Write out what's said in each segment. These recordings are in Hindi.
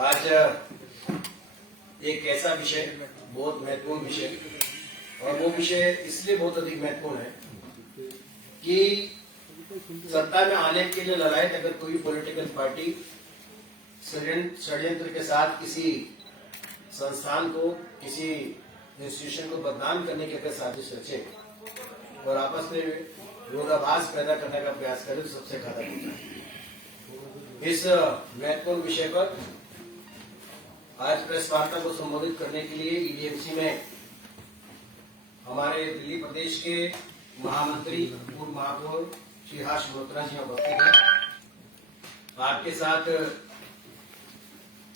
आज एक ऐसा विषय, बहुत महत्वपूर्ण विषय, और वो विषय इसलिए बहुत अधिक महत्वपूर्ण है कि सत्ता में आने के लिए ललायत अगर कोई पॉलिटिकल पार्टी षड्यंत्र के साथ किसी संस्थान को, किसी इंस्टीट्यूशन को बदनाम करने की अगर साजिश रचे और आपस में विरोधाभास पैदा करने का प्रयास करे तो सबसे घातक होता है। इस महत्वपूर्ण विषय पर आज प्रेस वार्ता को संबोधित करने के लिए ईडीएमसी में हमारे दिल्ली प्रदेश के महामंत्री, पूर्व महापौर श्री हर्ष मल्होत्रा जी उपस्थित हैं। आपके साथ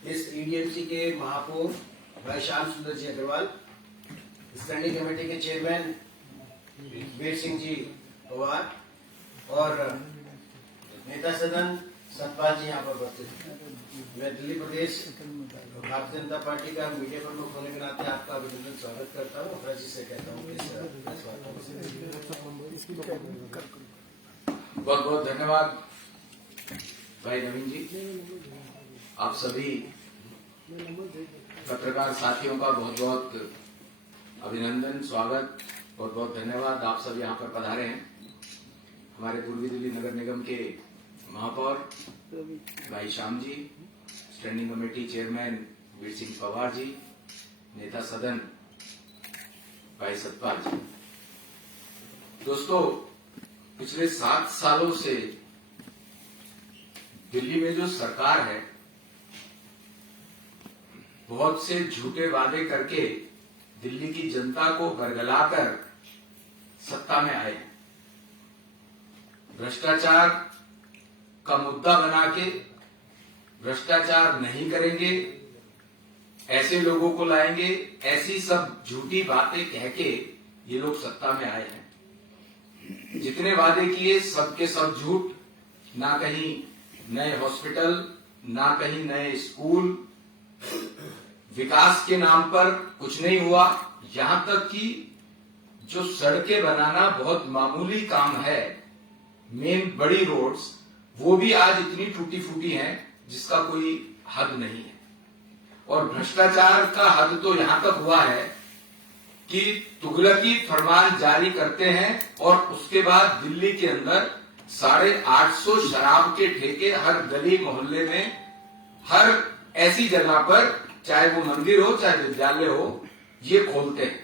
इस ईडीएमसी के महापौर भाई श्याम सुंदर जी अग्रवाल, स्टैंडिंग कमेटी के चेयरमैन वीर सिंह जी पवार और नेता सदन सतपाल जी यहाँ पर उपस्थित हैं। मैं दिल्ली प्रदेश भारतीय जनता पार्टी का मीडिया प्रमुख होने के नाते आपका अभिनंदन स्वागत करता हूँ। अपना जी से कहता हूँ बहुत बहुत धन्यवाद भाई नवीन जी। आप सभी पत्रकार साथियों का बहुत बहुत अभिनंदन, स्वागत, बहुत बहुत धन्यवाद। आप सब यहाँ पर पधारे हैं। हमारे पूर्वी दिल्ली नगर निगम के महापौर भाई Shyam ji, standing committee chairman Veer Singh Pawar ji, नेता सदन भाई सतपाल जी। दोस्तों, पिछले 7 सालों से दिल्ली में जो सरकार है, बहुत से झूठे वादे करके दिल्ली की जनता को बरगलाकर सत्ता में आए। भ्रष्टाचार का मुद्दा बना के भ्रष्टाचार नहीं करेंगे, ऐसे लोगों को लाएंगे, ऐसी सब झूठी बातें कह के ये लोग सत्ता में आए हैं। जितने वादे किए सब के सब झूठ। ना कहीं नए हॉस्पिटल, ना कहीं नए स्कूल, विकास के नाम पर कुछ नहीं हुआ। यहां तक कि जो सड़कें बनाना बहुत मामूली काम है, मेन बड़ी रोड्स, वो भी आज इतनी टूटी फूटी हैं जिसका कोई हद नहीं है। और भ्रष्टाचार का हद तो यहां तक हुआ है कि तुगलकी फरमान जारी करते हैं और उसके बाद दिल्ली के अंदर 850 शराब के ठेके हर गली मोहल्ले में, हर ऐसी जगह पर, चाहे वो मंदिर हो चाहे विद्यालय हो, ये खोलते हैं।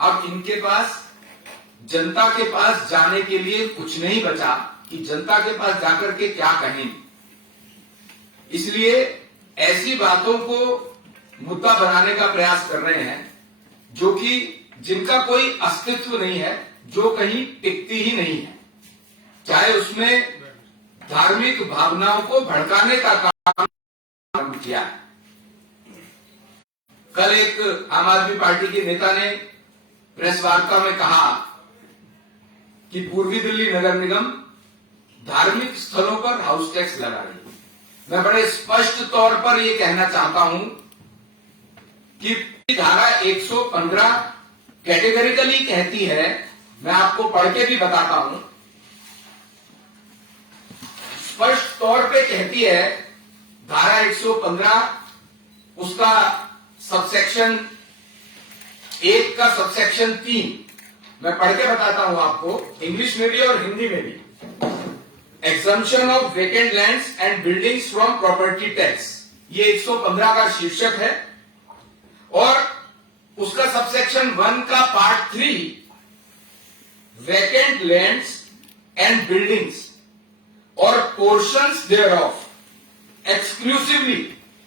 अब इनके पास, जनता के पास जाने के लिए कुछ नहीं बचा कि जनता के पास जाकर के क्या कहें। इसलिए ऐसी बातों को मुद्दा बनाने का प्रयास कर रहे हैं जो कि जिनका कोई अस्तित्व नहीं है, जो कहीं टिकती ही नहीं है। चाहे उसमें धार्मिक भावनाओं को भड़काने का काम किया है। कल एक आम आदमी पार्टी के नेता ने प्रेस वार्ता में कहा कि पूर्वी दिल्ली नगर निगम धार्मिक स्थलों पर हाउस टैक्स लगा रही है। मैं बड़े स्पष्ट तौर पर यह कहना चाहता हूं कि धारा 115 कैटेगरिकली कहती है, मैं आपको पढ़ के भी बताता हूं, स्पष्ट तौर पे कहती है धारा 115, उसका सबसेक्शन 1 का सबसेक्शन 3, मैं पढ़ के बताता हूं आपको, इंग्लिश में भी और हिंदी में भी। Exemption of vacant lands and buildings from property tax, ये 115 का शीर्षक है। और उसका सबसेक्शन 1 का part 3, vacant lands and buildings और portions thereof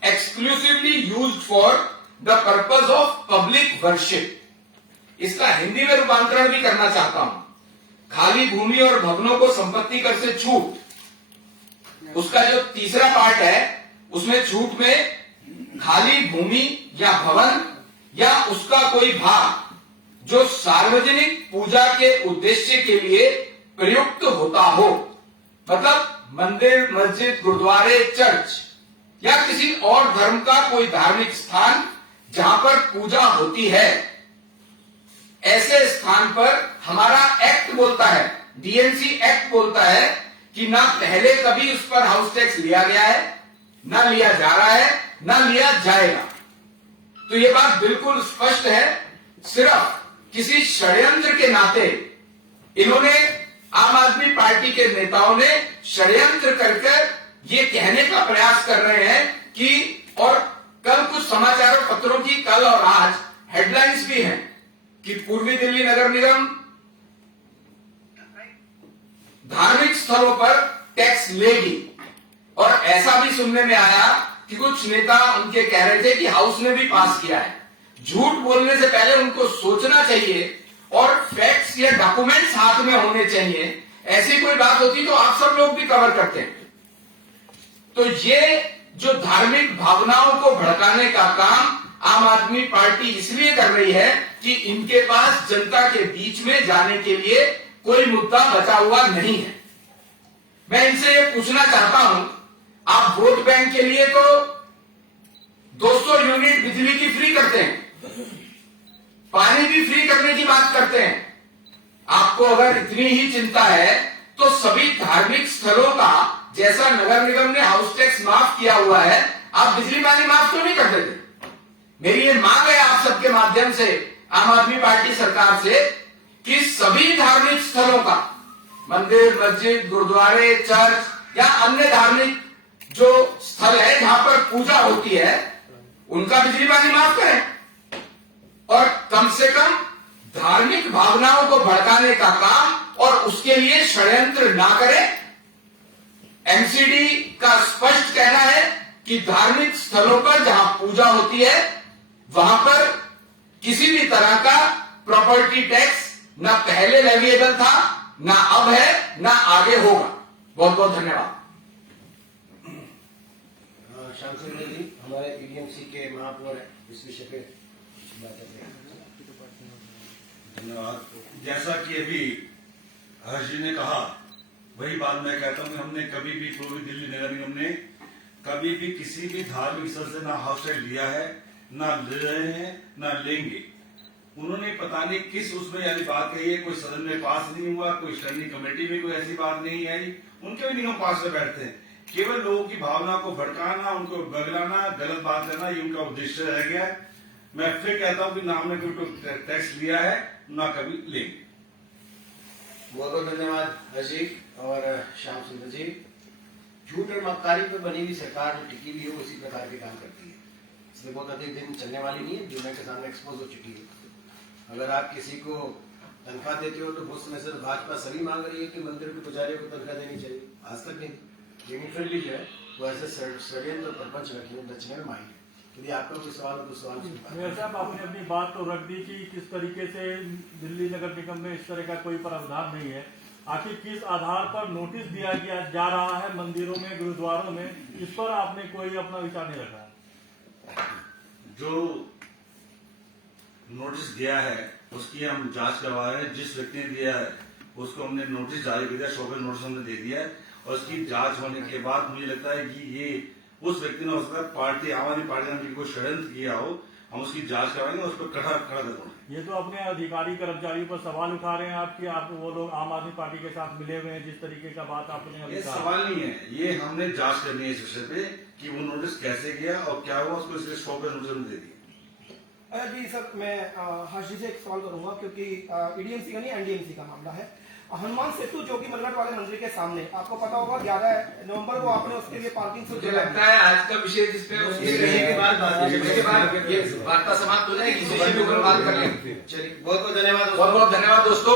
exclusively used for the purpose of public worship. इसका हिंदी में रूपांतरण भी करना चाहता हूं। खाली भूमि और भवनों को संपत्ति कर से छूट, उसका जो तीसरा पार्ट है उसमें छूट में खाली भूमि या भवन या उसका कोई भाग जो सार्वजनिक पूजा के उद्देश्य के लिए प्रयुक्त होता हो, मतलब मंदिर, मस्जिद, गुरुद्वारे, चर्च या किसी और धर्म का कोई धार्मिक स्थान जहां पर पूजा होती है, ऐसे स्थान पर हमारा एक्ट बोलता है, डीएनसी एक्ट बोलता है कि ना पहले कभी उस पर हाउस टैक्स लिया गया है, ना लिया जा रहा है ना लिया जाएगा। तो ये बात बिल्कुल स्पष्ट है। सिर्फ किसी षड्यंत्र के नाते इन्होंने, आम आदमी पार्टी के नेताओं ने षड्यंत्र करके ये कहने का प्रयास कर रहे हैं कि, और कल कुछ समाचार पत्रों की कल और आज हेडलाइंस भी हैं कि पूर्वी दिल्ली नगर निगम धार्मिक स्थलों पर टैक्स लेगी। और ऐसा भी सुनने में आया कि कुछ नेता उनके कह रहे थे कि हाउस ने भी पास किया है। झूठ बोलने से पहले उनको सोचना चाहिए और फैक्ट्स या डॉक्यूमेंट्स हाथ में होने चाहिए। ऐसी कोई बात होती तो आप सब लोग भी कवर करते हैं। तो ये जो धार्मिक भावनाओं को भड़काने का काम आम आदमी पार्टी इसलिए कर रही है कि इनके पास जनता के बीच में जाने के लिए कोई मुद्दा बचा हुआ नहीं है। मैं इनसे ये पूछना चाहता हूं, आप वोट बैंक के लिए तो 200 यूनिट बिजली की फ्री करते हैं, पानी भी फ्री करने की बात करते हैं। आपको अगर इतनी ही चिंता है तो सभी धार्मिक स्थलों का, जैसा नगर निगम ने हाउस टैक्स माफ किया हुआ है, आप बिजली पानी माफ क्यों नहीं कर देते? मेरी ये मांग है आप सबके माध्यम से आम आदमी पार्टी सरकार से कि सभी धार्मिक स्थलों का, मंदिर, मस्जिद, गुरुद्वारे, चर्च या अन्य धार्मिक जो स्थल है जहां पर पूजा होती है, उनका बिजली पानी माफ करें और कम से कम धार्मिक भावनाओं को भड़काने का काम और उसके लिए षड्यंत्र ना करें। एमसीडी का स्पष्ट कहना है कि धार्मिक स्थलों पर जहां पूजा होती है वहां पर किसी भी तरह का प्रॉपर्टी टैक्स ना पहले लेविएबल था, ना अब है, ना आगे होगा। बहुत बहुत धन्यवाद। श्याम सुंदर जी हमारे पीडीएमसी के महापौर है, इस विषय पे बात करते हैं। धन्यवाद। जैसा कि अभी हर्ष जी ने कहा, वही बात मैं कहता हूं कि हमने कभी भी पूर्वी दिल्ली नगर निगम ने कभी भी किसी भी धार्मिक स्थल से ना हाउस टैक्स लिया है, ना ले रहे हैं, ना लेंगे। उन्होंने पता नहीं किस उसमें यानी बात कही है, कोई सदन में पास नहीं हुआ, कोई स्टैंडिंग कमेटी में कोई ऐसी बात नहीं आई, उनके भी निगम पास में बैठते हैं। केवल लोगों की भावना को भड़काना, उनको बगलाना, गलत बात करना, ये उनका उद्देश्य रह गया है। मैं फिर कहता हूं कि ना हमने कोई टैक्स लिया है, ना कभी लेंगे। बहुत बहुत धन्यवाद हर्ष जी और श्याम सुंदर जी। झूठ और मक्कारी पर बनी हुई सरकार जो टिकी हुई है वो इसी प्रकार के काम करती है, इसलिए बहुत अधिक दिन चलने वाली नहीं है, दुनिया के सामने एक्सपोज हो चुकी है। अगर आप किसी को तनख्वाह देते हो तो बहुत समय से भाजपा सभी मांग रही है कि मंदिर के पुजारियों को तनख्वाह देनी चाहिए, आज तक नहीं। लिटरली जो है वो ऐसे षड्यंत्र प्रपंच रचने में माहिर है। यदि आपका कोई सवाल हो तो सवाल मेयर साहब, आपने अपनी बात तो रख दी कि किस तरीके से दिल्ली नगर निगम में इस तरह का कोई प्रावधान नहीं है। आखिर किस आधार पर नोटिस दिया गया जा रहा है मंदिरों में, गुरुद्वारों में, इस पर आपने कोई अपना विचार नहीं रखा? जो नोटिस दिया है उसकी हम जांच करवा रहे हैं। जिस व्यक्ति ने दिया है उसको हमने नोटिस जारी कर दिया, शोकत नोटिस हमने दे दिया है और उसकी जांच होने के बाद मुझे लगता है कि ये उस व्यक्ति ने हो सकता है पार्टी, आम आदमी पार्टी ने कोई षड्यंत्र किया हो, हम उसकी जांच कराएंगे, उस पर कड़ा करेंगे। ये तो अपने अधिकारी कर्मचारियों पर सवाल उठा रहे हैं आपकी, आप वो लोग आम आदमी पार्टी के साथ मिले हुए हैं, जिस तरीके का बात आपने अभी ये कहा। सवाल नहीं है, ये हमने जांच करनी है इस विषय पे कि वो नोटिस कैसे गया और क्या हुआ, उसको इसलिए शोकत नोटिस हमने दे दिया। जी सर, मैं हर्ष जी से एक सवाल करूंगा क्योंकि ईडीएमसी का नहीं एनडीएमसी का मामला है। हनुमान सेतु जो कि मलगट वाले मंदिर के सामने, आपको पता होगा 11 नवंबर को आपने उसके लिए पार्किंग मुझे लगता है आज का विषय जिसपे के बाद ये वार्ता समाप्त हो जाएगी, इस विषय पे ऊपर बात कर लेंगे। चलिए बहुत बहुत धन्यवाद, बहुत बहुत धन्यवाद दोस्तों।